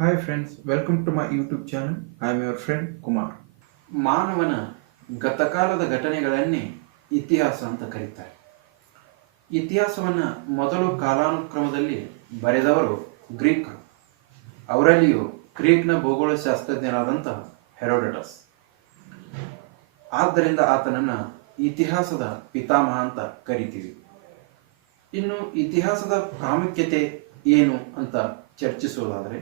Hi friends, welcome to my YouTube channel. I am your friend Kumar. ಮಾನವನ ಗತಕಾಲದ ಘಟನೆಗಳನ್ನೇ ಇತಿಹಾಸ ಅಂತ ಕರೀತಾರೆ. ಇತಿಹಾಸವನ್ನು ಮೊದಲು ಕಾಲಾನುಕ್ರಮದಲ್ಲಿ ಬರೆದವರು ಗ್ರೀಕರು. ಅವರಲ್ಲಿಯೂ ಗ್ರೀಕ್ನ ಭೂಗೋಳಶಾಸ್ತ್ರಜ್ಞರಾದಂತಹ ಹೆರೋಡಟಸ್. ಆದ್ದರಿಂದ ಆತನನ್ನು ಇತಿಹಾಸದ ಪಿತಾಮಹ ಅಂತ ಕರಿತೀವಿ. ಇನ್ನು ಇತಿಹಾಸದ ಪ್ರಾಮುಖ್ಯತೆ ಏನು ಅಂತ ಚರ್ಚಿಸುವುದಾದರೆ,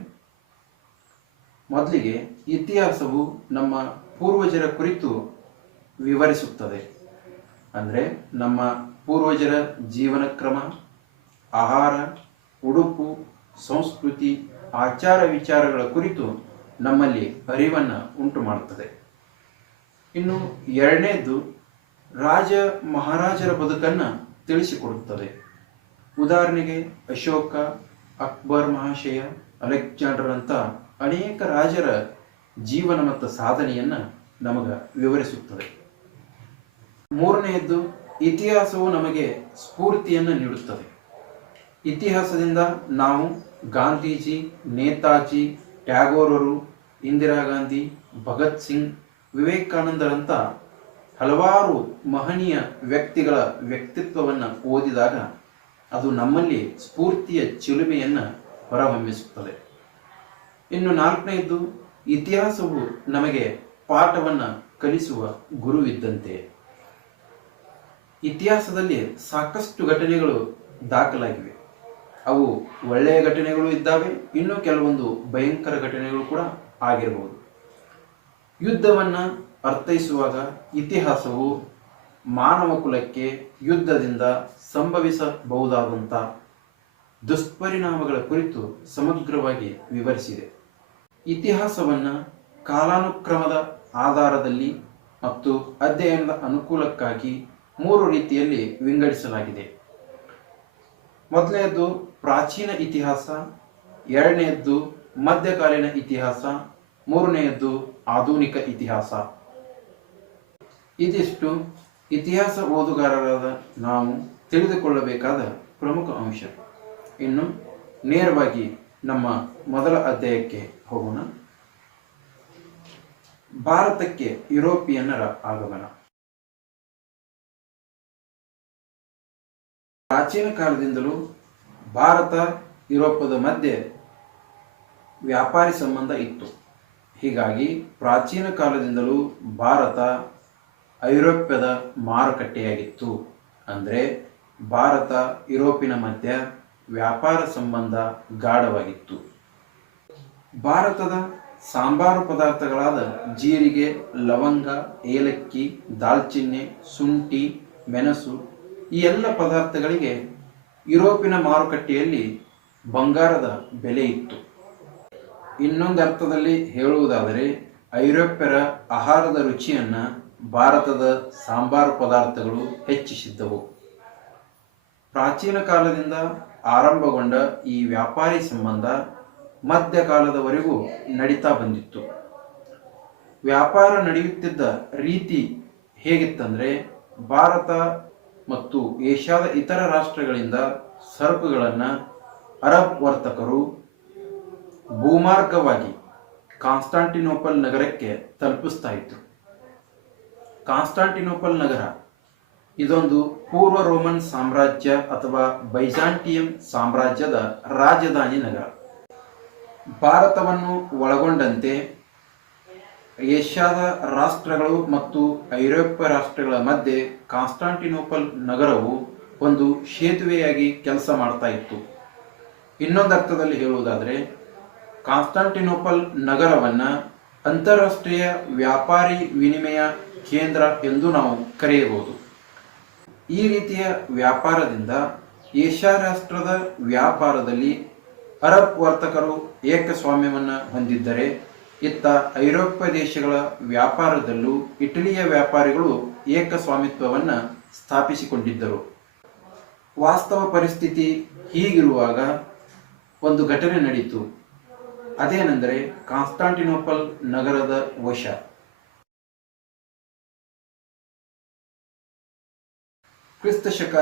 ಮೊದಲಿಗೆ ಇತಿಹಾಸವು ನಮ್ಮ ಪೂರ್ವಜರ ಕುರಿತು ವಿವರಿಸುತ್ತದೆ. ಅಂದರೆ ನಮ್ಮ ಪೂರ್ವಜರ ಜೀವನ ಕ್ರಮ, ಆಹಾರ, ಉಡುಪು, ಸಂಸ್ಕೃತಿ, ಆಚಾರ ವಿಚಾರಗಳ ಕುರಿತು ನಮ್ಮಲ್ಲಿ ಅರಿವನ್ನು ಉಂಟು ಮಾಡುತ್ತದೆ. ಇನ್ನು ಎರಡನೇದು, ರಾಜ ಮಹಾರಾಜರ ಬದುಕನ್ನು ತಿಳಿಸಿಕೊಡುತ್ತದೆ. ಉದಾಹರಣೆಗೆ ಅಶೋಕ, ಅಕ್ಬರ್ ಮಹಾಶಯ, ಅಲೆಕ್ಸಾಂಡರ್ ಅಂತ ಅನೇಕ ರಾಜರ ಜೀವನ ಮತ್ತು ಸಾಧನೆಯನ್ನು ನಮಗೆ ವಿವರಿಸುತ್ತದೆ. ಮೂರನೆಯದ್ದು, ಇತಿಹಾಸವು ನಮಗೆ ಸ್ಫೂರ್ತಿಯನ್ನು ನೀಡುತ್ತದೆ. ಇತಿಹಾಸದಿಂದ ನಾವು ಗಾಂಧೀಜಿ, ನೇತಾಜಿ, ಟ್ಯಾಗೋರರು, ಇಂದಿರಾ ಗಾಂಧಿ, ಭಗತ್ ಸಿಂಗ್, ವಿವೇಕಾನಂದರಂಥ ಹಲವಾರು ಮಹನೀಯ ವ್ಯಕ್ತಿಗಳ ವ್ಯಕ್ತಿತ್ವವನ್ನು ಓದಿದಾಗ ಅದು ನಮ್ಮಲ್ಲಿ ಸ್ಫೂರ್ತಿಯ ಚಿಲುಮೆಯನ್ನು ಹೊರಹೊಮ್ಮಿಸುತ್ತದೆ. ಇನ್ನು ನಾಲ್ಕನೆಯದ್ದು, ಇತಿಹಾಸವು ನಮಗೆ ಪಾಠವನ್ನು ಕಲಿಸುವ ಗುರುವಿದ್ದಂತೆ. ಇತಿಹಾಸದಲ್ಲಿ ಸಾಕಷ್ಟು ಘಟನೆಗಳು ದಾಖಲಾಗಿವೆ. ಅವು ಒಳ್ಳೆಯ ಘಟನೆಗಳು ಇದ್ದಾವೆ, ಇನ್ನು ಕೆಲವೊಂದು ಭಯಂಕರ ಘಟನೆಗಳು ಕೂಡ ಆಗಿರಬಹುದು. ಯುದ್ಧವನ್ನು ಅರ್ಥೈಸುವಾಗ ಇತಿಹಾಸವು ಮಾನವ ಕುಲಕ್ಕೆ ಯುದ್ಧದಿಂದ ಸಂಭವಿಸಬಹುದಾದಂಥ ದುಷ್ಪರಿಣಾಮಗಳ ಕುರಿತು ಸಮಗ್ರವಾಗಿ ವಿವರಿಸಿದೆ. ಇತಿಹಾಸವನ್ನು ಕಾಲಾನುಕ್ರಮದ ಆಧಾರದಲ್ಲಿ ಮತ್ತು ಅಧ್ಯಯನದ ಅನುಕೂಲಕ್ಕಾಗಿ 3 ರೀತಿಯಲ್ಲಿ ವಿಂಗಡಿಸಲಾಗಿದೆ. ಮೊದಲನೆಯದ್ದು ಪ್ರಾಚೀನ ಇತಿಹಾಸ, ಎರಡನೆಯದ್ದು ಮಧ್ಯಕಾಲೀನ ಇತಿಹಾಸ, ಮೂರನೆಯದ್ದು ಆಧುನಿಕ ಇತಿಹಾಸ. ಇದಿಷ್ಟು ಇತಿಹಾಸ ಓದುಗಾರರಾದ ನಾವು ತಿಳಿದುಕೊಳ್ಳಬೇಕಾದ ಪ್ರಮುಖ ಅಂಶ. ಇನ್ನು ನೇರವಾಗಿ ನಮ್ಮ ಮೊದಲ ಅಧ್ಯಾಯಕ್ಕೆ ಹೋಗೋಣ. ಭಾರತಕ್ಕೆ ಯುರೋಪಿಯನ್ನರ ಆಗಮನ. ಪ್ರಾಚೀನ ಕಾಲದಿಂದಲೂ ಭಾರತ ಯುರೋಪದ ಮಧ್ಯೆ ವ್ಯಾಪಾರಿ ಸಂಬಂಧ ಇತ್ತು. ಹೀಗಾಗಿ ಪ್ರಾಚೀನ ಕಾಲದಿಂದಲೂ ಭಾರತ ಐರೋಪ್ಯದ ಮಾರುಕಟ್ಟೆಯಾಗಿತ್ತು. ಅಂದರೆ ಭಾರತ ಯುರೋಪಿನ ಮಧ್ಯೆ ವ್ಯಾಪಾರ ಸಂಬಂಧ ಗಾಢವಾಗಿತ್ತು. ಭಾರತದ ಸಾಂಬಾರು ಪದಾರ್ಥಗಳಾದ ಜೀರಿಗೆ, ಲವಂಗ, ಏಲಕ್ಕಿ, ದಾಲ್ಚಿನ್ನಿ, ಶುಂಠಿ, ಮೆಣಸು ಈ ಎಲ್ಲ ಪದಾರ್ಥಗಳಿಗೆ ಯುರೋಪಿನ ಮಾರುಕಟ್ಟೆಯಲ್ಲಿ ಬಂಗಾರದ ಬೆಲೆ ಇತ್ತು. ಇನ್ನೊಂದು ಅರ್ಥದಲ್ಲಿ ಹೇಳುವುದಾದರೆ, ಐರೋಪ್ಯರ ಆಹಾರದ ರುಚಿಯನ್ನು ಭಾರತದ ಸಾಂಬಾರು ಪದಾರ್ಥಗಳು ಹೆಚ್ಚಿಸಿದ್ದವು. ಪ್ರಾಚೀನ ಕಾಲದಿಂದ ಆರಂಭಗೊಂಡ ಈ ವ್ಯಾಪಾರಿ ಸಂಬಂಧ ಮಧ್ಯಕಾಲದವರೆಗೂ ನಡೀತಾ ಬಂದಿತ್ತು. ವ್ಯಾಪಾರ ನಡೆಯುತ್ತಿದ್ದ ರೀತಿ ಹೇಗಿತ್ತಂದರೆ, ಭಾರತ ಮತ್ತು ಏಷ್ಯಾದ ಇತರ ರಾಷ್ಟ್ರಗಳಿಂದ ಸರಕುಗಳನ್ನು ಅರಬ್ ವರ್ತಕರು ಭೂಮಾರ್ಗವಾಗಿ ಕಾನ್ಸ್ಟಾಂಟಿನೋಪಲ್ ನಗರಕ್ಕೆ ತಲುಪಿಸ್ತಾ ಇದ್ರು. ಕಾನ್ಸ್ಟಾಂಟಿನೋಪಲ್ ನಗರ ಇದೊಂದು ಪೂರ್ವ ರೋಮನ್ ಸಾಮ್ರಾಜ್ಯ ಅಥವಾ ಬೈಜಾಂಟಿಯನ್ ಸಾಮ್ರಾಜ್ಯದ ರಾಜಧಾನಿ ನಗರ. ಭಾರತವನ್ನು ಒಳಗೊಂಡಂತೆ ಏಷ್ಯಾದ ರಾಷ್ಟ್ರಗಳು ಮತ್ತು ಐರೋಪ್ಯ ರಾಷ್ಟ್ರಗಳ ಮಧ್ಯೆ ಕಾನ್ಸ್ಟಾಂಟಿನೋಪಲ್ ನಗರವು ಒಂದು ಸೇತುವೆಯಾಗಿ ಕೆಲಸ ಮಾಡ್ತಾ ಇತ್ತು. ಇನ್ನೊಂದು ಅರ್ಥದಲ್ಲಿ ಹೇಳುವುದಾದರೆ, ಕಾನ್ಸ್ಟಾಂಟಿನೋಪಲ್ ನಗರವನ್ನು ಅಂತಾರಾಷ್ಟ್ರೀಯ ವ್ಯಾಪಾರಿ ವಿನಿಮಯ ಕೇಂದ್ರ ಎಂದು ನಾವು ಕರೆಯಬಹುದು. ಈ ರೀತಿಯ ವ್ಯಾಪಾರದಿಂದ ಏಷ್ಯಾ ರಾಷ್ಟ್ರದ ವ್ಯಾಪಾರದಲ್ಲಿ ಅರಬ್ ವರ್ತಕರು ಏಕಸ್ವಾಮ್ಯವನ್ನು ಹೊಂದಿದ್ದರೆ, ಇತ್ತ ಐರೋಪ್ಯ ದೇಶಗಳ ವ್ಯಾಪಾರದಲ್ಲೂ ಇಟಲಿಯ ವ್ಯಾಪಾರಿಗಳು ಏಕಸ್ವಾಮಿತ್ವವನ್ನು ಸ್ಥಾಪಿಸಿಕೊಂಡಿದ್ದರು. ವಾಸ್ತವ ಪರಿಸ್ಥಿತಿ ಹೀಗಿರುವಾಗ ಒಂದು ಘಟನೆ ನಡೆಯಿತು. ಅದೇನೆಂದರೆ ಕಾನ್ಸ್ಟಾಂಟಿನೋಪಲ್ ನಗರದ ವಶ. ಕ್ರಿಸ್ತ ಶಕ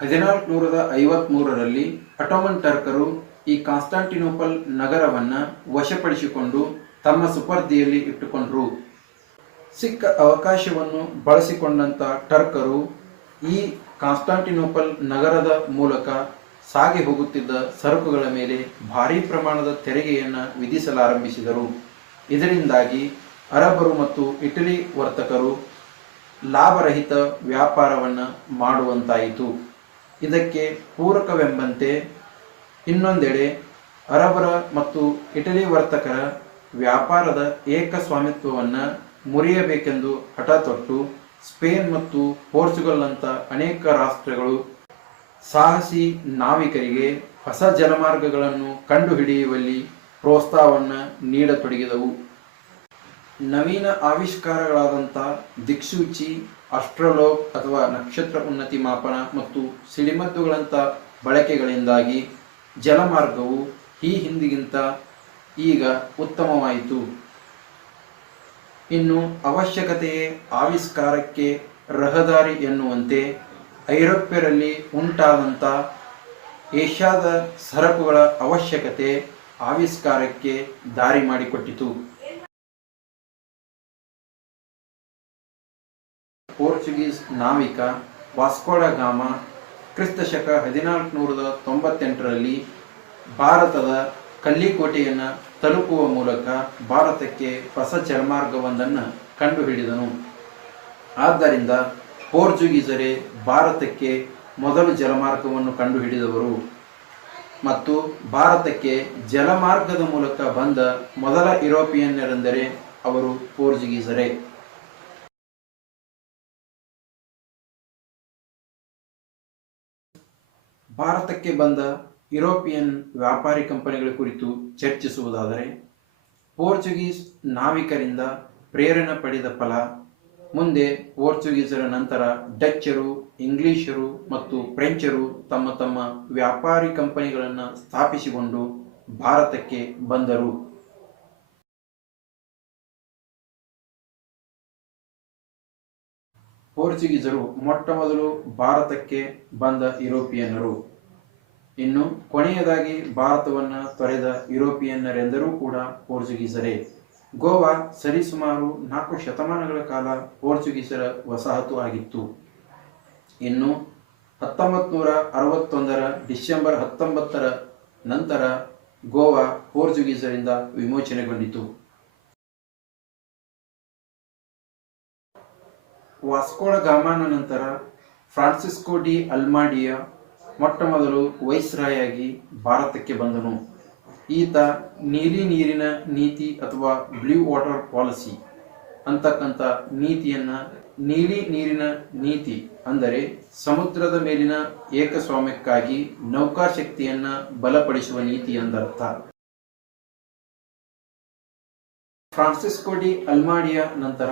1453ರಲ್ಲಿ ಅಟೋಮನ್ ಟರ್ಕರು ಈ ಕಾನ್ಸ್ಟಾಂಟಿನೋಪಲ್ ನಗರವನ್ನು ವಶಪಡಿಸಿಕೊಂಡು ತಮ್ಮ ಸುಪರ್ದಿಯಲ್ಲಿ ಇಟ್ಟುಕೊಂಡರು. ಸಿಕ್ಕ ಅವಕಾಶವನ್ನು ಬಳಸಿಕೊಂಡಂಥ ಟರ್ಕರು ಈ ಕಾನ್ಸ್ಟಾಂಟಿನೋಪಲ್ ನಗರದ ಮೂಲಕ ಸಾಗಿ ಹೋಗುತ್ತಿದ್ದ ಸರಕುಗಳ ಮೇಲೆ ಭಾರೀ ಪ್ರಮಾಣದ ತೆರಿಗೆಯನ್ನು ವಿಧಿಸಲಾರಂಭಿಸಿದರು. ಇದರಿಂದಾಗಿ ಅರಬರು ಮತ್ತು ಇಟಲಿ ವರ್ತಕರು ಲಾಭರಹಿತ ವ್ಯಾಪಾರವನ್ನು ಮಾಡುವಂತಾಯಿತು. ಇದಕ್ಕೆ ಪೂರಕವೆಂಬಂತೆ ಇನ್ನೊಂದೆಡೆ ಅರಬರ ಮತ್ತು ಇಟಲಿ ವರ್ತಕರ ವ್ಯಾಪಾರದ ಏಕಸ್ವಾಮಿತ್ವವನ್ನು ಮುರಿಯಬೇಕೆಂದು ಹಠ ತೊಟ್ಟು ಸ್ಪೇನ್ ಮತ್ತು ಪೋರ್ಚುಗಲ್ನಂಥ ಅನೇಕ ರಾಷ್ಟ್ರಗಳು ಸಾಹಸಿ ನಾವಿಕರಿಗೆ ಹೊಸ ಜಲಮಾರ್ಗಗಳನ್ನು ಕಂಡುಹಿಡಿಯುವಲ್ಲಿ ಪ್ರೋತ್ಸಾಹವನ್ನು ನೀಡತೊಡಗಿದವು. ನವೀನ ಆವಿಷ್ಕಾರಗಳಾದಂಥ ದಿಕ್ಸೂಚಿ, ಅಸ್ಟ್ರೋಲೋಬ್ ಅಥವಾ ನಕ್ಷತ್ರ ಉನ್ನತಿ ಮಾಪನ ಮತ್ತು ಸಿಡಿಮದ್ದುಗಳಂಥ ಬಳಕೆಗಳಿಂದಾಗಿ ಜಲಮಾರ್ಗವು ಈ ಹಿಂದಿಗಿಂತ ಈಗ ಉತ್ತಮವಾಯಿತು. ಇನ್ನು ಅವಶ್ಯಕತೆಯೇ ಆವಿಷ್ಕಾರಕ್ಕೆ ರಹದಾರಿ ಎನ್ನುವಂತೆ ಐರೋಪ್ಯರಲ್ಲಿ ಉಂಟಾದಂಥ ಏಷ್ಯಾದ ಸರಕುಗಳ ಅವಶ್ಯಕತೆ ಆವಿಷ್ಕಾರಕ್ಕೆ ದಾರಿ ಮಾಡಿಕೊಟ್ಟಿತು. ಪೋರ್ಚುಗೀಸ್ ನಾವಿಕ ವಾಸ್ಕೋ ಡ ಗಾಮ ಕ್ರಿಸ್ತಶಕ 1498ರಲ್ಲಿ ಭಾರತದ ಕಲ್ಲಿಕೋಟೆಯನ್ನು ತಲುಪುವ ಮೂಲಕ ಭಾರತಕ್ಕೆ ಹೊಸ ಜಲಮಾರ್ಗವೊಂದನ್ನು ಕಂಡುಹಿಡಿದನು. ಆದ್ದರಿಂದ ಪೋರ್ಚುಗೀಸರೇ ಭಾರತಕ್ಕೆ ಮೊದಲು ಜಲಮಾರ್ಗವನ್ನು ಕಂಡುಹಿಡಿದವರು ಮತ್ತು ಭಾರತಕ್ಕೆ ಜಲಮಾರ್ಗದ ಮೂಲಕ ಬಂದ ಮೊದಲ ಯುರೋಪಿಯನ್ನರೆಂದರೆ ಅವರು ಪೋರ್ಚುಗೀಸರೇ. ಭಾರತಕ್ಕೆ ಬಂದ ಯುರೋಪಿಯನ್ ವ್ಯಾಪಾರಿ ಕಂಪನಿಗಳ ಕುರಿತು ಚರ್ಚಿಸುವುದಾದರೆ, ಪೋರ್ಚುಗೀಸ್ ನಾವಿಕರಿಂದ ಪ್ರೇರಣೆ ಪಡೆದ ಫಲ ಮುಂದೆ ಪೋರ್ಚುಗೀಸರ ನಂತರ ಡಚ್ಚರು, ಇಂಗ್ಲಿಷರು ಮತ್ತು ಫ್ರೆಂಚರು ತಮ್ಮ ತಮ್ಮ ವ್ಯಾಪಾರಿ ಕಂಪನಿಗಳನ್ನು ಸ್ಥಾಪಿಸಿಕೊಂಡು ಭಾರತಕ್ಕೆ ಬಂದರು. ಪೋರ್ಚುಗೀಸರು ಮೊಟ್ಟ ಮೊದಲು ಭಾರತಕ್ಕೆ ಬಂದ ಯುರೋಪಿಯನ್ನರು. ಇನ್ನು ಕೊನೆಯದಾಗಿ ಭಾರತವನ್ನು ತೊರೆದ ಯುರೋಪಿಯನ್ನರೆಂದರೂ ಕೂಡ ಪೋರ್ಚುಗೀಸರೇ. ಗೋವಾ ಸರಿಸುಮಾರು 4 ಶತಮಾನಗಳ ಕಾಲ ಪೋರ್ಚುಗೀಸರ ವಸಾಹತು ಆಗಿತ್ತು. ಇನ್ನು 1961ರ ಡಿಸೆಂಬರ್ 19ರ ನಂತರ ಗೋವಾ ಪೋರ್ಚುಗೀಸರಿಂದ ವಿಮೋಚನೆಗೊಂಡಿತು. ವಾಸ್ಕೋ ಡ ಗಾಮನ ನಂತರ ಫ್ರಾನ್ಸಿಸ್ಕೋ ಡಿ ಅಲ್ಮಾಡಿಯ ಮೊಟ್ಟ ಮೊದಲು ವೈಸ್ರಾಯಾಗಿ ಭಾರತಕ್ಕೆ ಬಂದನು. ಈತ ನೀಲಿ ನೀರಿನ ನೀತಿ ಅಥವಾ ಬ್ಲೂ ವಾಟರ್ ಪಾಲಿಸಿ ಅಂತಕ್ಕಂಥ ನೀತಿಯನ್ನು, ನೀಲಿ ನೀರಿನ ನೀತಿ ಅಂದರೆ ಸಮುದ್ರದ ಮೇಲಿನ ಏಕಸ್ವಾಮ್ಯಕ್ಕಾಗಿ ನೌಕಾಶಕ್ತಿಯನ್ನು ಬಲಪಡಿಸುವ ನೀತಿ ಎಂದರ್ಥ. ಫ್ರಾನ್ಸಿಸ್ಕೋ ಡಿ ಅಲ್ಮಾಡಿಯ ನಂತರ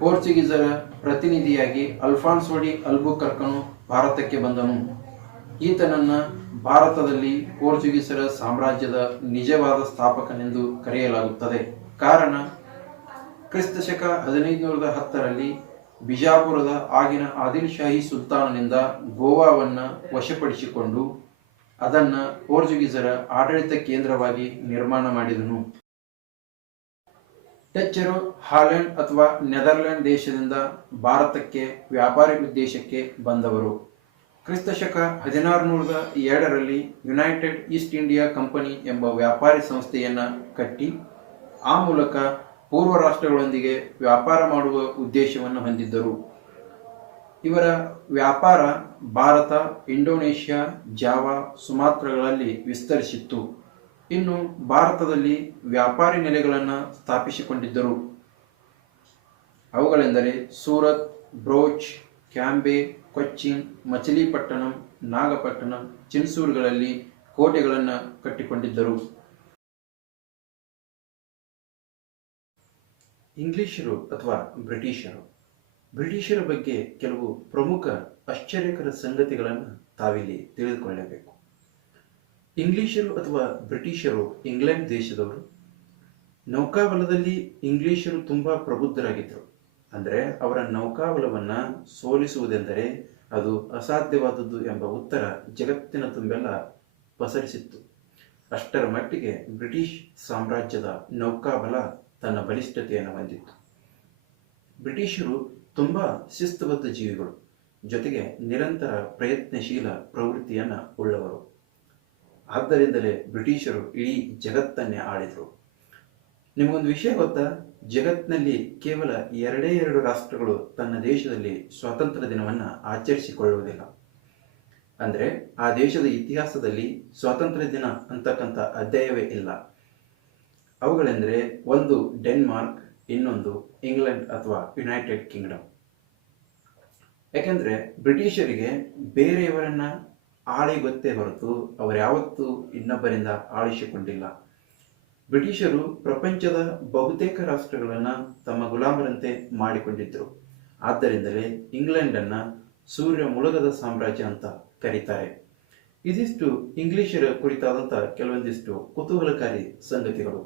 ಪೋರ್ಚುಗೀಸರ ಪ್ರತಿನಿಧಿಯಾಗಿ ಅಲ್ಫಾನ್ಸೋ ಡಿ ಅಲ್ಬುಕರ್ಕನು ಭಾರತಕ್ಕೆ ಬಂದನು. ಈತನನ್ನು ಭಾರತದಲ್ಲಿ ಪೋರ್ಚುಗೀಸರ ಸಾಮ್ರಾಜ್ಯದ ನಿಜವಾದ ಸ್ಥಾಪಕನೆಂದು ಕರೆಯಲಾಗುತ್ತದೆ. ಕಾರಣ ಕ್ರಿಸ್ತಶಕ 1510ರಲ್ಲಿ ಬಿಜಾಪುರದ ಆಗಿನ ಆದಿಲ್ ಶಾಹಿ ಸುಲ್ತಾನನಿಂದ ಗೋವಾವನ್ನು ವಶಪಡಿಸಿಕೊಂಡು ಅದನ್ನು ಪೋರ್ಚುಗೀಸರ ಆಡಳಿತ ಕೇಂದ್ರವಾಗಿ ನಿರ್ಮಾಣ ಮಾಡಿದನು. ಡಚ್ಚರು ಹಾಲೆಂಡ್ ಅಥವಾ ನೆದರ್ಲ್ಯಾಂಡ್ ದೇಶದಿಂದ ಭಾರತಕ್ಕೆ ವ್ಯಾಪಾರಿ ಉದ್ದೇಶಕ್ಕೆ ಬಂದವರು. ಕ್ರಿಸ್ತಶಕ 1602ರಲ್ಲಿ ಯುನೈಟೆಡ್ ಈಸ್ಟ್ ಇಂಡಿಯಾ ಕಂಪನಿ ಎಂಬ ವ್ಯಾಪಾರಿ ಸಂಸ್ಥೆಯನ್ನು ಕಟ್ಟಿ ಆ ಮೂಲಕ ಪೂರ್ವ ರಾಷ್ಟ್ರಗಳೊಂದಿಗೆ ವ್ಯಾಪಾರ ಮಾಡುವ ಉದ್ದೇಶವನ್ನು ಹೊಂದಿದ್ದರು. ಇವರ ವ್ಯಾಪಾರ ಭಾರತ, ಇಂಡೋನೇಷ್ಯಾ, ಜಾವಾ, ಸುಮಾತ್ರಗಳಲ್ಲಿ ವಿಸ್ತರಿಸಿತ್ತು. ಇನ್ನು ಭಾರತದಲ್ಲಿ ವ್ಯಾಪಾರಿ ನೆಲೆಗಳನ್ನು ಸ್ಥಾಪಿಸಿಕೊಂಡಿದ್ದರು. ಅವುಗಳೆಂದರೆ ಸೂರತ್, ಬ್ರೋಚ್, ಕ್ಯಾಂಬೆ, ಕೊಚ್ಚಿನ್, ಮಚಿಲಿಪಟ್ಟಣಂ, ನಾಗಪಟ್ಟಣಂ, ಚಿನ್ಸೂರುಗಳಲ್ಲಿ ಕೋಟೆಗಳನ್ನು ಕಟ್ಟಿಕೊಂಡಿದ್ದರು. ಇಂಗ್ಲಿಷರು ಅಥವಾ ಬ್ರಿಟಿಷರ ಬಗ್ಗೆ ಕೆಲವು ಪ್ರಮುಖ ಆಶ್ಚರ್ಯಕರ ಸಂಗತಿಗಳನ್ನು ತಾವಿಲ್ಲಿ ತಿಳಿದುಕೊಳ್ಳಬೇಕು. ಇಂಗ್ಲಿಷರು ಅಥವಾ ಬ್ರಿಟಿಷರು ಇಂಗ್ಲೆಂಡ್ ದೇಶದವರು. ನೌಕಾಬಲದಲ್ಲಿ ಇಂಗ್ಲಿಷರು ತುಂಬ ಪ್ರಬುದ್ಧರಾಗಿದ್ದರು. ಅಂದರೆ ಅವರ ನೌಕಾಬಲವನ್ನು ಸೋಲಿಸುವುದೆಂದರೆ ಅದು ಅಸಾಧ್ಯವಾದದ್ದು ಎಂಬ ಉತ್ತರ ಜಗತ್ತಿನ ತುಂಬೆಲ್ಲ ಪಸರಿಸಿತ್ತು. ಅಷ್ಟರ ಮಟ್ಟಿಗೆ ಬ್ರಿಟಿಷ್ ಸಾಮ್ರಾಜ್ಯದ ನೌಕಾಬಲ ತನ್ನ ಬಲಿಷ್ಠತೆಯನ್ನು ಹೊಂದಿತ್ತು. ಬ್ರಿಟಿಷರು ತುಂಬಾ ಶಿಸ್ತುಬದ್ಧ ಜೀವಿಗಳು, ಜೊತೆಗೆ ನಿರಂತರ ಪ್ರಯತ್ನಶೀಲ ಪ್ರವೃತ್ತಿಯನ್ನ ಉಳ್ಳವರು. ಆದ್ದರಿಂದಲೇ ಬ್ರಿಟಿಷರು ಇಡೀ ಜಗತ್ತನ್ನೇ ಆಳಿದರು. ನಿಮಗೊಂದು ವಿಷಯ ಗೊತ್ತಾ? ಜಗತ್ತಿನಲ್ಲಿ ಕೇವಲ 2 ರಾಷ್ಟ್ರಗಳು ತನ್ನ ದೇಶದಲ್ಲಿ ಸ್ವಾತಂತ್ರ್ಯ ದಿನವನ್ನು ಆಚರಿಸಿಕೊಳ್ಳುವುದಿಲ್ಲ. ಅಂದರೆ ಆ ದೇಶದ ಇತಿಹಾಸದಲ್ಲಿ ಸ್ವಾತಂತ್ರ್ಯ ದಿನ ಅಂತಕ್ಕಂಥ ಅಧ್ಯಾಯವೇ ಇಲ್ಲ. ಅವುಗಳೆಂದರೆ ಒಂದು ಡೆನ್ಮಾರ್ಕ್, ಇನ್ನೊಂದು ಇಂಗ್ಲೆಂಡ್ ಅಥವಾ ಯುನೈಟೆಡ್ ಕಿಂಗ್ಡಮ್. ಯಾಕೆಂದ್ರೆ ಬ್ರಿಟಿಷರಿಗೆ ಬೇರೆಯವರನ್ನ ಆಳಿ ಗೊತ್ತೇ ಹೊರತು ಅವರ್ಯಾವತ್ತೂ ಇನ್ನೊಬ್ಬರಿಂದ ಆಳಿಸಿಕೊಂಡಿಲ್ಲ. ಬ್ರಿಟಿಷರು ಪ್ರಪಂಚದ ಬಹುತೇಕ ರಾಷ್ಟ್ರಗಳನ್ನು ತಮ್ಮ ಗುಲಾಮರಂತೆ ಮಾಡಿಕೊಂಡಿದ್ದರು. ಆದ್ದರಿಂದಲೇ ಇಂಗ್ಲೆಂಡನ್ನ ಸೂರ್ಯ ಮುಳುಗದ ಸಾಮ್ರಾಜ್ಯ ಅಂತ ಕರೀತಾರೆ. ಇದಿಷ್ಟು ಇಂಗ್ಲಿಷರ ಕುರಿತಾದಂಥ ಕೆಲವೊಂದಿಷ್ಟು ಕುತೂಹಲಕಾರಿ ಸಂಗತಿಗಳು.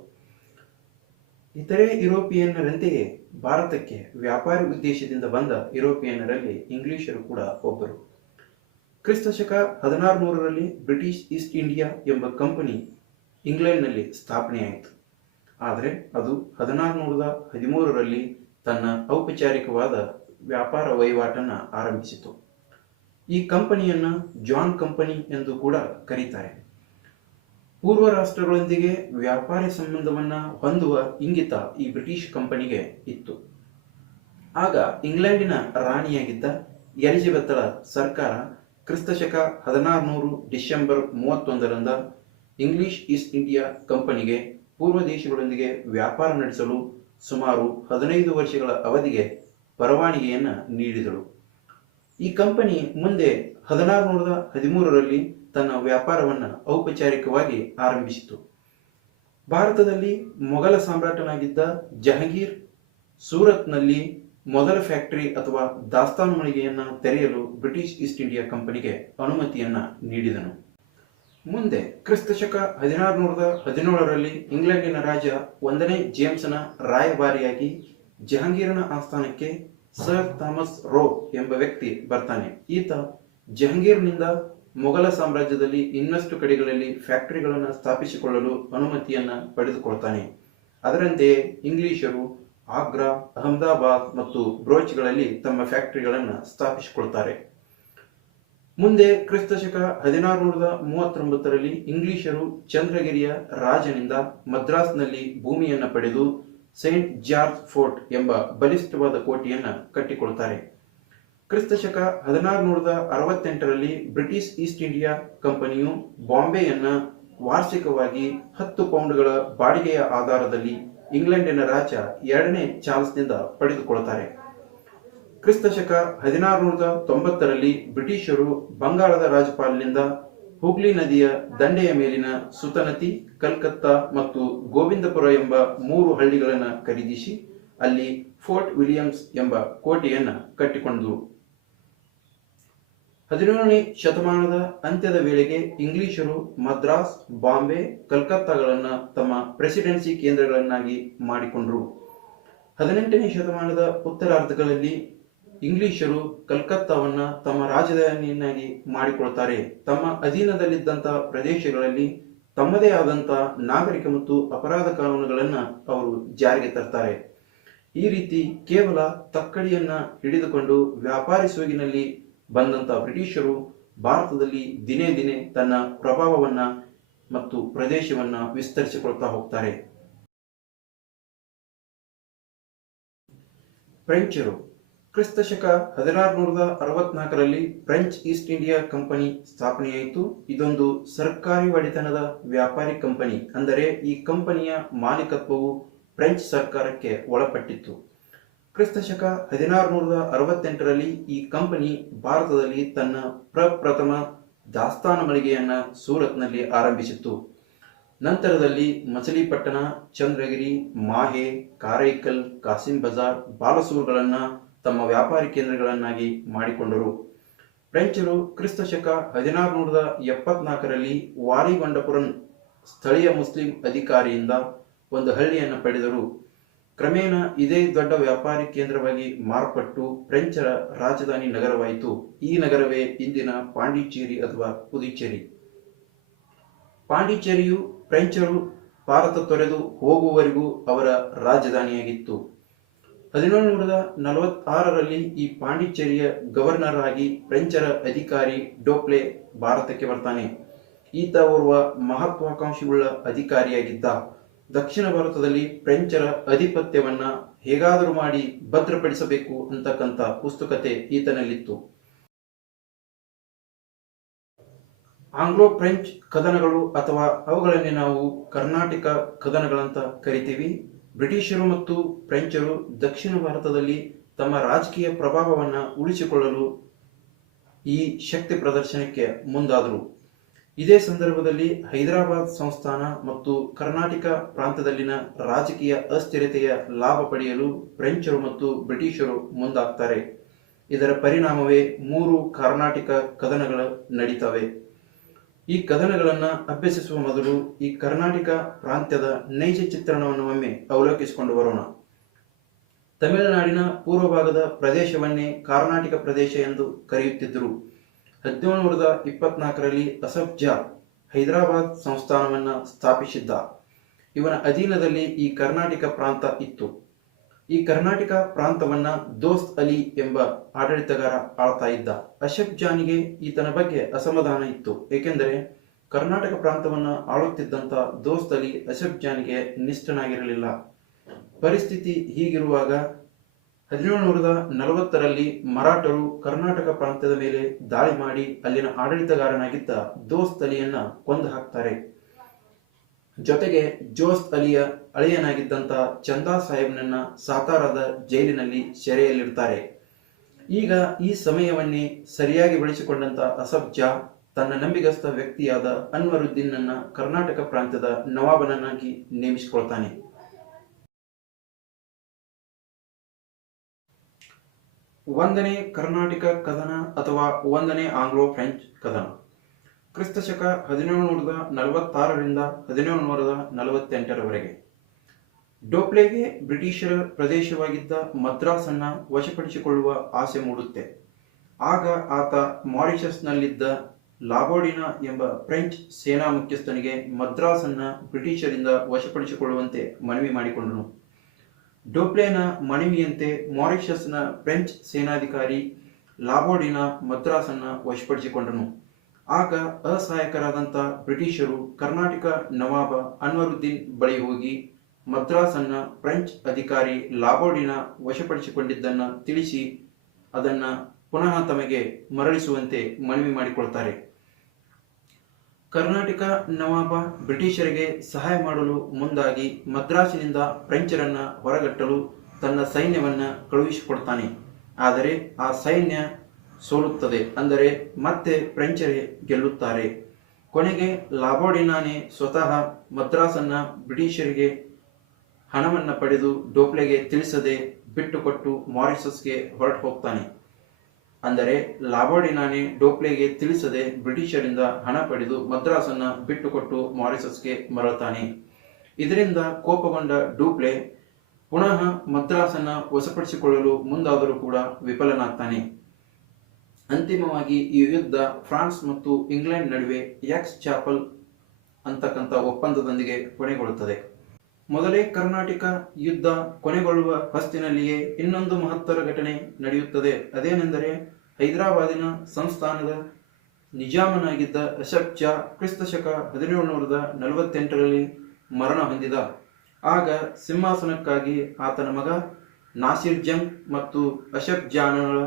ಇತರೆ ಯುರೋಪಿಯನ್ನರಂತೆಯೇ ಭಾರತಕ್ಕೆ ವ್ಯಾಪಾರಿ ಉದ್ದೇಶದಿಂದ ಬಂದ ಯುರೋಪಿಯನ್ನರಲ್ಲಿ ಇಂಗ್ಲಿಷರು ಕೂಡ ಒಬ್ಬರು. ಕ್ರಿಸ್ತಶಕ 1600ರಲ್ಲಿ ಬ್ರಿಟಿಷ್ ಈಸ್ಟ್ ಇಂಡಿಯಾ ಎಂಬ ಕಂಪನಿ ಇಂಗ್ಲೆಂಡ್ನಲ್ಲಿ ಸ್ಥಾಪನೆಯಾಯಿತು. ಆದರೆ ಅದು 1613ರಲ್ಲಿ ತನ್ನ ಔಪಚಾರಿಕವಾದ ವ್ಯಾಪಾರ ವಹಿವಾಟನ್ನು ಆರಂಭಿಸಿತು. ಈ ಕಂಪನಿಯನ್ನ ಜಾನ್ ಕಂಪನಿ ಎಂದು ಕೂಡ ಕರೀತಾರೆ. ಪೂರ್ವ ರಾಷ್ಟ್ರಗಳೊಂದಿಗೆ ವ್ಯಾಪಾರಿ ಸಂಬಂಧವನ್ನ ಹೊಂದುವ ಇಂಗಿತ ಈ ಬ್ರಿಟಿಷ್ ಕಂಪನಿಗೆ ಇತ್ತು. ಆಗ ಇಂಗ್ಲೆಂಡಿನ ರಾಣಿಯಾಗಿದ್ದ ಎಲಿಜಬೆತ್ಳ ಸರ್ಕಾರ ಕ್ರಿಸ್ತಶಕ 1600 ಡಿಸೆಂಬರ್ 31ರಂದ ಇಂಗ್ಲಿಷ್ ಈಸ್ಟ್ ಇಂಡಿಯಾ ಕಂಪನಿಗೆ ಪೂರ್ವ ದೇಶಗಳೊಂದಿಗೆ ವ್ಯಾಪಾರ ನಡೆಸಲು ಸುಮಾರು 15 ವರ್ಷಗಳ ಅವಧಿಗೆ ಪರವಾನಗಿಯನ್ನ ನೀಡಿದಳು. ಈ ಕಂಪನಿ ಮುಂದೆ 1613ರಲ್ಲಿ ತನ್ನ ವ್ಯಾಪಾರವನ್ನು ಔಪಚಾರಿಕವಾಗಿ ಆರಂಭಿಸಿತು. ಭಾರತದಲ್ಲಿ ಮೊಘಲ ಸಾಮ್ರಾಟನಾಗಿದ್ದ ಜಹಂಗೀರ್ ಸೂರತ್ನಲ್ಲಿ ಮೊದಲ ಫ್ಯಾಕ್ಟರಿ ಅಥವಾ ದಾಸ್ತಾನು ಮಳಿಗೆಯನ್ನ ತೆರೆಯಲು ಬ್ರಿಟಿಷ್ ಈಸ್ಟ್ ಇಂಡಿಯಾ ಕಂಪನಿಗೆ ಅನುಮತಿಯನ್ನ ನೀಡಿದನು. ಮುಂದೆ ಕ್ರಿಸ್ತಶಕ 1617ರಲ್ಲಿ ಇಂಗ್ಲೆಂಡಿನ ರಾಜ 1ನೇ ಜೇಮ್ಸನ ರಾಯಭಾರಿಯಾಗಿ ಜಹಂಗೀರನ ಆಸ್ಥಾನಕ್ಕೆ ಸರ್ ಥಾಮಸ್ ರೋ ಎಂಬ ವ್ಯಕ್ತಿ ಬರ್ತಾನೆ. ಈತ ಜಹಂಗೀರ್ನಿಂದ ಮೊಘಲ ಸಾಮ್ರಾಜ್ಯದಲ್ಲಿ ಇನ್ನಷ್ಟು ಕಡೆಗಳಲ್ಲಿ ಫ್ಯಾಕ್ಟರಿಗಳನ್ನು ಸ್ಥಾಪಿಸಿಕೊಳ್ಳಲು ಅನುಮತಿಯನ್ನ ಪಡೆದುಕೊಳ್ತಾನೆ. ಅದರಂತೆಯೇ ಇಂಗ್ಲಿಷರು ಆಗ್ರಾ, ಅಹಮದಾಬಾದ್ ಮತ್ತು ಬ್ರೋಚ್ಗಳಲ್ಲಿ ತಮ್ಮ ಫ್ಯಾಕ್ಟರಿಗಳನ್ನು ಸ್ಥಾಪಿಸಿಕೊಳ್ತಾರೆ. ಮುಂದೆ ಕ್ರಿಸ್ತಶಕ 1639ರಲ್ಲಿ ಇಂಗ್ಲಿಷರು ಚಂದ್ರಗಿರಿಯ ರಾಜನಿಂದ ಮದ್ರಾಸ್ನಲ್ಲಿ ಭೂಮಿಯನ್ನು ಪಡೆದು ಸೇಂಟ್ ಜಾರ್ಜ್ ಫೋರ್ಟ್ ಎಂಬ ಬಲಿಷ್ಠವಾದ ಕೋಟೆಯನ್ನ ಕಟ್ಟಿಕೊಳ್ತಾರೆ. ಕ್ರಿಸ್ತಶಕ 1668ರಲ್ಲಿ ಬ್ರಿಟಿಷ್ ಈಸ್ಟ್ ಇಂಡಿಯಾ ಕಂಪನಿಯು ಬಾಂಬೆಯನ್ನ ವಾರ್ಷಿಕವಾಗಿ 10 ಪೌಂಡ್ಗಳ ಬಾಡಿಗೆಯ ಆಧಾರದಲ್ಲಿ ಇಂಗ್ಲೆಂಡಿನ ರಾಜ 2ನೇ ಚಾರ್ಲ್ಸ್ನಿಂದ ಪಡೆದುಕೊಳ್ತಾರೆ. ಕ್ರಿಸ್ತಶಕ 1690ರಲ್ಲಿ ಬ್ರಿಟಿಷರು ಬಂಗಾಳದ ರಾಜ್ಯಪಾಲನಿಂದ ಹುಗ್ಲಿ ನದಿಯ ದಂಡೆಯ ಮೇಲಿನ ಸುತನತಿ, ಕಲ್ಕತ್ತಾ ಮತ್ತು ಗೋವಿಂದಪುರ ಎಂಬ 3 ಹಳ್ಳಿಗಳನ್ನು ಖರೀದಿಸಿ ಅಲ್ಲಿ ಫೋರ್ಟ್ ವಿಲಿಯಮ್ಸ್ ಎಂಬ ಕೋಟೆಯನ್ನು ಕಟ್ಟಿಕೊಂಡರು. 17ನೇ ಶತಮಾನದ ಅಂತ್ಯದ ವೇಳೆಗೆ ಇಂಗ್ಲಿಷರು ಮದ್ರಾಸ್, ಬಾಂಬೆ, ಕಲ್ಕತ್ತಾಗಳನ್ನು ತಮ್ಮ ಪ್ರೆಸಿಡೆನ್ಸಿ ಕೇಂದ್ರಗಳನ್ನಾಗಿ ಮಾಡಿಕೊಂಡರು. 18ನೇ ಶತಮಾನದ ಉತ್ತರಾರ್ಧಗಳಲ್ಲಿ ಇಂಗ್ಲಿಷರು ಕಲ್ಕತ್ತಾವನ್ನ ತಮ್ಮ ರಾಜಧಾನಿಯನ್ನಾಗಿ ಮಾಡಿಕೊಳ್ತಾರೆ. ತಮ್ಮ ಅಧೀನದಲ್ಲಿದ್ದಂತಹ ಪ್ರದೇಶಗಳಲ್ಲಿ ತಮ್ಮದೇ ಆದಂತಹ ನಾಗರಿಕ ಮತ್ತು ಅಪರಾಧ ಕಾನೂನುಗಳನ್ನ ಅವರು ಜಾರಿಗೆ ತರ್ತಾರೆ. ಈ ರೀತಿ ಕೇವಲ ತಕ್ಕಡಿಯನ್ನ ಹಿಡಿದುಕೊಂಡು ವ್ಯಾಪಾರಿ ಸೋಗಿನಲ್ಲಿ ಬಂದಂತಹ ಬ್ರಿಟಿಷರು ಭಾರತದಲ್ಲಿ ದಿನೇ ದಿನೇ ತನ್ನ ಪ್ರಭಾವವನ್ನ ಮತ್ತು ಪ್ರದೇಶವನ್ನ ವಿಸ್ತರಿಸಿಕೊಳ್ತಾ ಹೋಗ್ತಾರೆ. ಫ್ರೆಂಚರು ಕ್ರಿಸ್ತಶಕ 1664ರಲ್ಲಿ ಫ್ರೆಂಚ್ ಈಸ್ಟ್ ಇಂಡಿಯಾ ಕಂಪನಿ ಸ್ಥಾಪನೆಯಾಯಿತು. ಇದೊಂದು ಸರ್ಕಾರಿ ಒಡೆತನದ ವ್ಯಾಪಾರಿ ಕಂಪನಿ, ಅಂದರೆ ಈ ಕಂಪನಿಯ ಮಾಲೀಕತ್ವವು ಫ್ರೆಂಚ್ ಸರ್ಕಾರಕ್ಕೆ ಒಳಪಟ್ಟಿತ್ತು. ಕ್ರಿಸ್ತಶಕ 1668ರಲ್ಲಿ ಈ ಕಂಪನಿ ಭಾರತದಲ್ಲಿ ತನ್ನ ಪ್ರಪ್ರಥಮ ದಾಸ್ತಾನು ಮಳಿಗೆಯನ್ನ ಸೂರತ್ನಲ್ಲಿ ಆರಂಭಿಸಿತ್ತು. ನಂತರದಲ್ಲಿ ಮಚಲಿಪಟ್ಟಣ, ಚಂದ್ರಗಿರಿ, ಮಾಹೆ, ಕಾರೈಕಲ್, ಕಾಸಿಂ ಬಜಾರ್, ಬಾಲಸೂರ್ಗಳನ್ನ ತಮ್ಮ ವ್ಯಾಪಾರಿ ಕೇಂದ್ರಗಳನ್ನಾಗಿ ಮಾಡಿಕೊಂಡರು. ಫ್ರೆಂಚರು ಕ್ರಿಸ್ತಶಕ 1674ರಲ್ಲಿ ವಾಲಿಗೊಂಡಪುರಂ ಸ್ಥಳೀಯ ಮುಸ್ಲಿಂ ಅಧಿಕಾರಿಯಿಂದ ಒಂದು ಹಳ್ಳಿಯನ್ನು ಪಡೆದರು. ಕ್ರಮೇಣ ಇದೇ ದೊಡ್ಡ ವ್ಯಾಪಾರಿ ಕೇಂದ್ರವಾಗಿ ಮಾರ್ಪಟ್ಟು ಫ್ರೆಂಚರ ರಾಜಧಾನಿ ನಗರವಾಯಿತು. ಈ ನಗರವೇ ಇಂದಿನ ಪಾಂಡಿಚೇರಿ ಅಥವಾ ಪುದುಚೇರಿ. ಪಾಂಡಿಚೇರಿಯು ಫ್ರೆಂಚರು ಭಾರತ ತೊರೆದು ಹೋಗುವವರೆಗೂ ಅವರ ರಾಜಧಾನಿಯಾಗಿತ್ತು. 1746ರಲ್ಲಿ ಈ ಪಾಂಡಿಚೇರಿಯ ಗವರ್ನರ್ ಆಗಿ ಫ್ರೆಂಚರ ಅಧಿಕಾರಿ ಡೋಪ್ಲೆ ಭಾರತಕ್ಕೆ ಬರ್ತಾನೆ. ಈತ ಓರ್ವ ಮಹತ್ವಾಕಾಂಕ್ಷಿಯುಳ್ಳ ಅಧಿಕಾರಿಯಾಗಿದ್ದ. ದಕ್ಷಿಣ ಭಾರತದಲ್ಲಿ ಫ್ರೆಂಚರ ಅಧಿಪತ್ಯವನ್ನ ಹೇಗಾದರೂ ಮಾಡಿ ಭದ್ರಪಡಿಸಬೇಕು ಅಂತಕ್ಕಂಥ ಉತ್ಸುಕತೆ ಈತನಲ್ಲಿತ್ತು. ಆಂಗ್ಲೋ ಫ್ರೆಂಚ್ ಕದನಗಳು ಅಥವಾ ಅವುಗಳನ್ನೇ ನಾವು ಕರ್ನಾಟಕ ಕದನಗಳಂತ ಕರಿತೀವಿ. ಬ್ರಿಟಿಷರು ಮತ್ತು ಫ್ರೆಂಚರು ದಕ್ಷಿಣ ಭಾರತದಲ್ಲಿ ತಮ್ಮ ರಾಜಕೀಯ ಪ್ರಭಾವವನ್ನು ಉಳಿಸಿಕೊಳ್ಳಲು ಈ ಶಕ್ತಿ ಪ್ರದರ್ಶನಕ್ಕೆ ಮುಂದಾದರು. ಇದೇ ಸಂದರ್ಭದಲ್ಲಿ ಹೈದರಾಬಾದ್ ಸಂಸ್ಥಾನ ಮತ್ತು ಕರ್ನಾಟಕ ಪ್ರಾಂತದಲ್ಲಿನ ರಾಜಕೀಯ ಅಸ್ಥಿರತೆಯ ಲಾಭ ಪಡೆಯಲು ಫ್ರೆಂಚರು ಮತ್ತು ಬ್ರಿಟಿಷರು ಮುಂದಾಗ್ತಾರೆ. ಇದರ ಪರಿಣಾಮವೇ 3 ಕರ್ನಾಟಕ ಕದನಗಳು ನಡೀತವೆ. ಈ ಕದನಗಳನ್ನು ಅಭ್ಯಸಿಸುವ ಮೊದಲು ಈ ಕರ್ನಾಟಕ ಪ್ರಾಂತ್ಯದ ನೈಜ ಚಿತ್ರಣವನ್ನು ಒಮ್ಮೆ ಅವಲೋಕಿಸಿಕೊಂಡು ಬರೋಣ. ತಮಿಳುನಾಡಿನ ಪೂರ್ವ ಭಾಗದ ಪ್ರದೇಶವನ್ನೇ ಕರ್ನಾಟಕ ಪ್ರದೇಶ ಎಂದು ಕರೆಯುತ್ತಿದ್ದರು. 1724ರಲ್ಲಿ ಅಸಫ್ ಜಾ ಹೈದರಾಬಾದ್ ಸಂಸ್ಥಾನವನ್ನು ಸ್ಥಾಪಿಸಿದ್ದ. ಇವನ ಅಧೀನದಲ್ಲಿ ಈ ಕರ್ನಾಟಕ ಪ್ರಾಂತ ಇತ್ತು. ಈ ಕರ್ನಾಟಕ ಪ್ರಾಂತವನ್ನ ದೋಸ್ತ್ ಅಲಿ ಎಂಬ ಆಡಳಿತಗಾರ ಆಳ್ತಾ ಇದ್ದ. ಅಶಫ್ ಜಾನಿಗೆ ಈತನ ಬಗ್ಗೆ ಅಸಮಾಧಾನ ಇತ್ತು. ಏಕೆಂದರೆ ಕರ್ನಾಟಕ ಪ್ರಾಂತವನ್ನ ಆಳುತ್ತಿದ್ದಂತ ದೋಸ್ತ್ ಅಲಿ ಅಶಫ್ ಜಾನಿಗೆ ನಿಷ್ಠನಾಗಿರಲಿಲ್ಲ. ಪರಿಸ್ಥಿತಿ ಹೀಗಿರುವಾಗ 1740ರಲ್ಲಿ ಮರಾಠರು ಕರ್ನಾಟಕ ಪ್ರಾಂತ್ಯದ ಮೇಲೆ ದಾಳಿ ಮಾಡಿ ಅಲ್ಲಿನ ಆಡಳಿತಗಾರನಾಗಿದ್ದ ದೋಸ್ತ್ ಅಲಿಯನ್ನ ಕೊಂದು ಹಾಕ್ತಾರೆ. ಜೊತೆಗೆ ಜೋಸ್ತ್ ಅಲಿಯ ಅಳಿಯನಾಗಿದ್ದಂತ ಚಂದಾ ಸಾಹೇಬ್ನನ್ನ ಸಾತಾರದ ಜೈಲಿನಲ್ಲಿ ಸೆರೆಯಲ್ಲಿಡ್ತಾರೆ. ಈಗ ಈ ಸಮಯವನ್ನೇ ಸರಿಯಾಗಿ ಬಳಸಿಕೊಂಡಂತ ಅಸಫ್ ಜಾ ತನ್ನ ನಂಬಿಗಸ್ತ ವ್ಯಕ್ತಿಯಾದ ಅನ್ವರುದ್ದೀನ್ನನ್ನ ಕರ್ನಾಟಕ ಪ್ರಾಂತ್ಯದ ನವಾಬನನ್ನಾಗಿ ನೇಮಿಸಿಕೊಳ್ತಾನೆ. ಒಂದನೇ ಕರ್ನಾಟಕ ಕದನ ಅಥವಾ ಒಂದನೇ ಆಂಗ್ಲೋ ಫ್ರೆಂಚ್ ಕದನ ಕ್ರಿಸ್ತಶಕ 1746ರಿಂದ 1748ರವರೆಗೆ. ಡೋಪ್ಲೆಗೆ ಬ್ರಿಟಿಷರ ಪ್ರದೇಶವಾಗಿದ್ದ ಮದ್ರಾಸನ್ನ ವಶಪಡಿಸಿಕೊಳ್ಳುವ ಆಸೆ ಮೂಡುತ್ತೆ. ಆಗ ಆತ ಮಾರಿಷಸ್ನಲ್ಲಿದ್ದ ಲಾಬೋಡಿನಾ ಎಂಬ ಫ್ರೆಂಚ್ ಸೇನಾ ಮುಖ್ಯಸ್ಥನಿಗೆ ಮದ್ರಾಸನ್ನ ಬ್ರಿಟಿಷರಿಂದ ವಶಪಡಿಸಿಕೊಳ್ಳುವಂತೆ ಮನವಿ ಮಾಡಿಕೊಂಡನು. ಡೋಪ್ಲೆನ ಮನವಿಯಂತೆ ಮಾರಿಷಸ್ನ ಫ್ರೆಂಚ್ ಸೇನಾಧಿಕಾರಿ ಲಾಬೋಡಿನಾ ಮದ್ರಾಸನ್ನ ವಶಪಡಿಸಿಕೊಂಡನು. ಆಗ ಅಸಹಾಯಕರಾದಂಥ ಬ್ರಿಟಿಷರು ಕರ್ನಾಟಕ ನವಾಬ ಅನ್ವರುದ್ದೀನ್ ಬಳಿ ಹೋಗಿ ಮದ್ರಾಸನ್ನ ಫ್ರೆಂಚ್ ಅಧಿಕಾರಿ ಲಾಬೋಡಿನಾ ವಶಪಡಿಸಿಕೊಂಡಿದ್ದನ್ನು ತಿಳಿಸಿ ಅದನ್ನು ಪುನಃ ತಮಗೆ ಮರಳಿಸುವಂತೆ ಮನವಿ ಮಾಡಿಕೊಳ್ತಾರೆ. ಕರ್ನಾಟಕ ನವಾಬ ಬ್ರಿಟಿಷರಿಗೆ ಸಹಾಯ ಮಾಡಲು ಮುಂದಾಗಿ ಮದ್ರಾಸಿನಿಂದ ಫ್ರೆಂಚರನ್ನ ಹೊರಗಟ್ಟಲು ತನ್ನ ಸೈನ್ಯವನ್ನ ಕಳುಹಿಸಿಕೊಡ್ತಾನೆ. ಆದರೆ ಆ ಸೈನ್ಯ ಸೋಲುತ್ತದೆ. ಅಂದರೆ ಮತ್ತೆ ಫ್ರೆಂಚರೇ ಗೆಲ್ಲುತ್ತಾರೆ. ಕೊನೆಗೆ ಲಾಬೋಡಿನಾನೇ ಸ್ವತಃ ಮದ್ರಾಸನ್ನ ಬ್ರಿಟಿಷರಿಗೆ ಹಣವನ್ನು ಪಡೆದು ಡೋಪ್ಲೆಗೆ ತಿಳಿಸದೆ ಬಿಟ್ಟುಕೊಟ್ಟು ಮಾರಿಷಸ್ಗೆ ಹೊರಟು ಹೋಗ್ತಾನೆ. ಅಂದರೆ ಲಾಬೋಡಿನಾನೇ ಡೋಪ್ಲೆಗೆ ತಿಳಿಸದೆ ಬ್ರಿಟಿಷರಿಂದ ಹಣ ಪಡೆದು ಮದ್ರಾಸನ್ನ ಬಿಟ್ಟುಕೊಟ್ಟು ಮಾರಿಷಸ್ಗೆ ಮರಳುತ್ತಾನೆ. ಇದರಿಂದ ಕೋಪಗೊಂಡ ಡೋಪ್ಲೆ ಪುನಃ ಮದ್ರಾಸನ್ನ ವಶಪಡಿಸಿಕೊಳ್ಳಲು ಮುಂದಾದರೂ ಕೂಡ ವಿಫಲನಾಗ್ತಾನೆ. ಅಂತಿಮವಾಗಿ ಈ ಯುದ್ಧ ಫ್ರಾನ್ಸ್ ಮತ್ತು ಇಂಗ್ಲೆಂಡ್ ನಡುವೆ ಎಕ್ಸ್ ಚಾಪಲ್ ಅಂತಕ್ಕಂಥ ಒಪ್ಪಂದದೊಂದಿಗೆ ಕೊನೆಗೊಳ್ಳುತ್ತದೆ. ಮೊದಲೇ ಕರ್ನಾಟಕ ಯುದ್ಧ ಕೊನೆಗೊಳ್ಳುವ ಹೊಸ್ತಿನಲ್ಲಿಯೇ ಇನ್ನೊಂದು ಮಹತ್ತರ ಘಟನೆ ನಡೆಯುತ್ತದೆ. ಅದೇನೆಂದರೆ ಹೈದರಾಬಾದಿನ ಸಂಸ್ಥಾನದ ನಿಜಾಮನಾಗಿದ್ದ ಅಶಫ್ ಜಾ ಕ್ರಿಸ್ತಶಕ 1748ರಲ್ಲಿ ಮರಣ ಹೊಂದಿದ. ಆಗ ಸಿಂಹಾಸನಕ್ಕಾಗಿ ಆತನ ಮಗ ನಾಸಿರ್ ಜಂಗ್ ಮತ್ತು ಅಶಫ್ ಜಾನಳ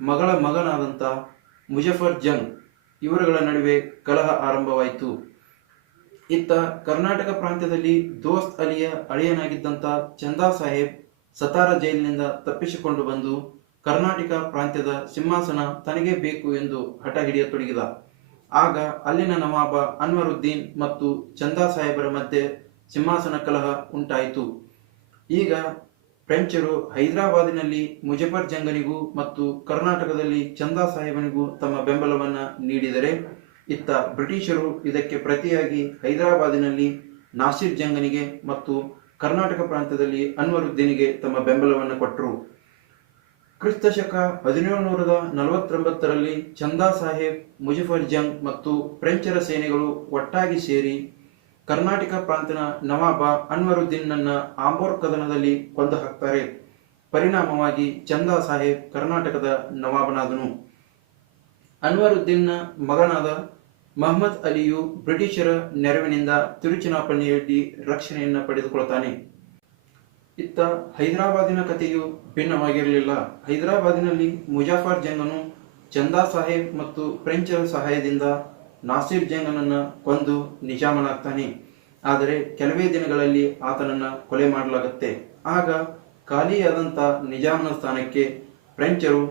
ಮಗಳ ಮಗನಾದಂಥ ಮುಜಫರ್ ಜಂಗ್ ಇವರುಗಳ ನಡುವೆ ಕಲಹ ಆರಂಭವಾಯಿತು. ಇತ್ತ ಕರ್ನಾಟಕ ಪ್ರಾಂತ್ಯದಲ್ಲಿ ದೋಸ್ತ್ ಅಲಿಯ ಅಳಿಯನಾಗಿದ್ದಂಥ ಚಂದಾ ಸಾಹೇಬ್ ಸತಾರ ಜೈಲಿನಿಂದ ತಪ್ಪಿಸಿಕೊಂಡು ಬಂದು ಕರ್ನಾಟಕ ಪ್ರಾಂತ್ಯದ ಸಿಂಹಾಸನ ತನಗೇ ಬೇಕು ಎಂದು ಹಠ ಹಿಡಿಯತೊಡಗಿದ. ಆಗ ಅಲ್ಲಿನ ನವಾಬ ಅನ್ವರುದ್ದೀನ್ ಮತ್ತು ಚಂದಾ ಸಾಹೇಬರ ಮಧ್ಯೆ ಸಿಂಹಾಸನ ಕಲಹ ಉಂಟಾಯಿತು. ಈಗ ಫ್ರೆಂಚರು ಹೈದರಾಬಾದಿನಲ್ಲಿ ಮುಜಫರ್ ಜಂಗನಿಗೂ ಮತ್ತು ಕರ್ನಾಟಕದಲ್ಲಿ ಚಂದಾ ಸಾಹೇಬನಿಗೂ ತಮ್ಮ ಬೆಂಬಲವನ್ನು ನೀಡಿದರೆ, ಇತ್ತ ಬ್ರಿಟಿಷರು ಇದಕ್ಕೆ ಪ್ರತಿಯಾಗಿ ಹೈದರಾಬಾದಿನಲ್ಲಿ ನಾಸಿರ್ ಜಂಗನಿಗೆ ಮತ್ತು ಕರ್ನಾಟಕ ಪ್ರಾಂತ್ಯದಲ್ಲಿ ಅನ್ವರುದ್ದೀನಿಗೆ ತಮ್ಮ ಬೆಂಬಲವನ್ನು ಕೊಟ್ಟರು. ಕ್ರಿಸ್ತಶಕ 1749ರಲ್ಲಿ ಚಂದಾ ಸಾಹೇಬ್, ಮುಜಫರ್ ಜಂಗ್ ಮತ್ತು ಫ್ರೆಂಚರ ಸೇನೆಗಳು ಒಟ್ಟಾಗಿ ಸೇರಿ ಕರ್ನಾಟಕ ಪ್ರಾಂತದ ನವಾಬ ಅನ್ವರುದ್ದೀನ್ನನ್ನ ಆಂಬೋರ್ ಕದನದಲ್ಲಿ ಕೊಂದು ಹಾಕ್ತಾರೆ. ಪರಿಣಾಮವಾಗಿ ಚಂದಾ ಸಾಹೇಬ್ ಕರ್ನಾಟಕದ ನವಾಬನಾದನು. ಅನ್ವರುದ್ದೀನ್ನ ಮಗನಾದ ಮಹಮ್ಮದ್ ಅಲಿಯು ಬ್ರಿಟಿಷರ ನೆರವಿನಿಂದ ತಿರುಚಿನಾಪಳ್ಳಿಯಲ್ಲಿ ರಕ್ಷಣೆಯನ್ನು ಪಡೆದುಕೊಳ್ತಾನೆ. ಇತ್ತ ಹೈದರಾಬಾದಿನ ಕಥೆಯು ಭಿನ್ನವಾಗಿರಲಿಲ್ಲ. ಹೈದರಾಬಾದಿನಲ್ಲಿ ಮುಜಾಫರ್ ಜಂಗನು ಚಂದಾ ಸಾಹೇಬ್ ಮತ್ತು ಫ್ರೆಂಚರ ಸಹಾಯದಿಂದ ನಾಸಿರ್ ಜಂಗನನ್ನು ಕೊಂದು ನಿಜಾಮನಾಗ್ತಾನೆ. ಆದರೆ ಕೆಲವೇ ದಿನಗಳಲ್ಲಿ ಆತನನ್ನು ಕೊಲೆ ಮಾಡಲಾಗುತ್ತೆ. ಆಗ ಖಾಲಿಯಾದಂಥ ನಿಜಾಮನ ಸ್ಥಾನಕ್ಕೆ ಫ್ರೆಂಚರು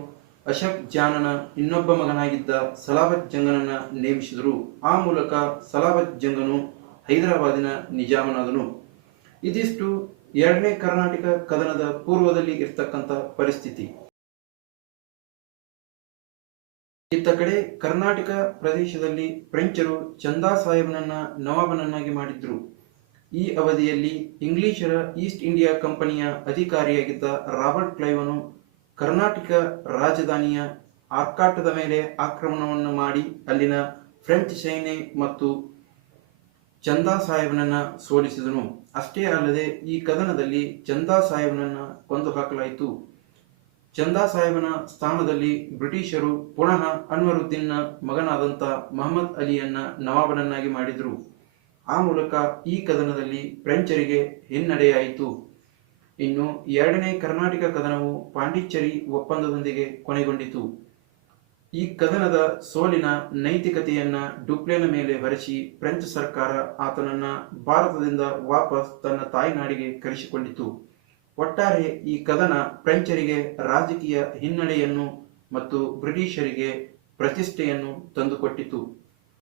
ಅಶಫ್ ಜಾನನ ಇನ್ನೊಬ್ಬ ಮಗನಾಗಿದ್ದ ಸಲಾಬತ್ ಜಂಗನನ್ನು ನೇಮಿಸಿದರು. ಆ ಮೂಲಕ ಸಲಾಬತ್ ಜಂಗನು ಹೈದರಾಬಾದಿನ ನಿಜಾಮನಾದನು. ಇದಿಷ್ಟು ಎರಡನೇ ಕರ್ನಾಟಕ ಕದನದ ಪೂರ್ವದಲ್ಲಿ ಇರ್ತಕ್ಕಂಥ ಪರಿಸ್ಥಿತಿ. ಇತ್ತ ಕಡೆ ಕರ್ನಾಟಕ ಪ್ರದೇಶದಲ್ಲಿ ಫ್ರೆಂಚರು ಚಂದಾ ಸಾಹೇಬನನ್ನ ನವಾಬನನ್ನಾಗಿ ಮಾಡಿದ್ರು. ಈ ಅವಧಿಯಲ್ಲಿ ಇಂಗ್ಲಿಷರ ಈಸ್ಟ್ ಇಂಡಿಯಾ ಕಂಪನಿಯ ಅಧಿಕಾರಿಯಾಗಿದ್ದ ರಾಬರ್ಟ್ ಕ್ಲೈವನು ಕರ್ನಾಟಕ ರಾಜಧಾನಿಯ ಆರ್ಕಾಟದ ಮೇಲೆ ಆಕ್ರಮಣವನ್ನು ಮಾಡಿ ಅಲ್ಲಿನ ಫ್ರೆಂಚ್ ಸೇನೆ ಮತ್ತು ಚಂದಾ ಸಾಹೇಬನನ್ನ ಸೋಲಿಸಿದನು. ಅಷ್ಟೇ ಅಲ್ಲದೆ ಈ ಕದನದಲ್ಲಿ ಚಂದಾ ಸಾಹೇಬನನ್ನ ಕೊಂದು ಹಾಕಲಾಯಿತು. ಚಂದಾ ಸಾಹೇಬನ ಸ್ಥಾನದಲ್ಲಿ ಬ್ರಿಟಿಷರು ಪುನಃ ಅನ್ವರುದ್ದೀನ್ನ ಮಗನಾದಂಥ ಮಹಮ್ಮದ್ ಅಲಿಯನ್ನ ನವಾಬನನ್ನಾಗಿ ಮಾಡಿದರು. ಆ ಮೂಲಕ ಈ ಕದನದಲ್ಲಿ ಫ್ರೆಂಚರಿಗೆ ಹಿನ್ನಡೆಯಾಯಿತು. ಇನ್ನು ಎರಡನೇ ಕರ್ನಾಟಕ ಕದನವು ಪಾಂಡಿಚೇರಿ ಒಪ್ಪಂದದೊಂದಿಗೆ ಕೊನೆಗೊಂಡಿತು. ಈ ಕದನದ ಸೋಲಿನ ನೈತಿಕತೆಯನ್ನ ಡುಪ್ಲೆನ ಮೇಲೆ ಹೊರಿಸಿ ಫ್ರೆಂಚ್ ಸರ್ಕಾರ ಆತನನ್ನ ಭಾರತದಿಂದ ವಾಪಸ್ ತನ್ನ ತಾಯ್ನಾಡಿಗೆ ಕರೆಸಿಕೊಂಡಿತು. ಒಟ್ಟಾರೆ ಈ ಕದನ ಫ್ರೆಂಚರಿಗೆ ರಾಜಕೀಯ ಹಿನ್ನಡೆಯನ್ನು ಮತ್ತು ಬ್ರಿಟಿಷರಿಗೆ ಪ್ರತಿಷ್ಠೆಯನ್ನು ತಂದುಕೊಟ್ಟಿತು.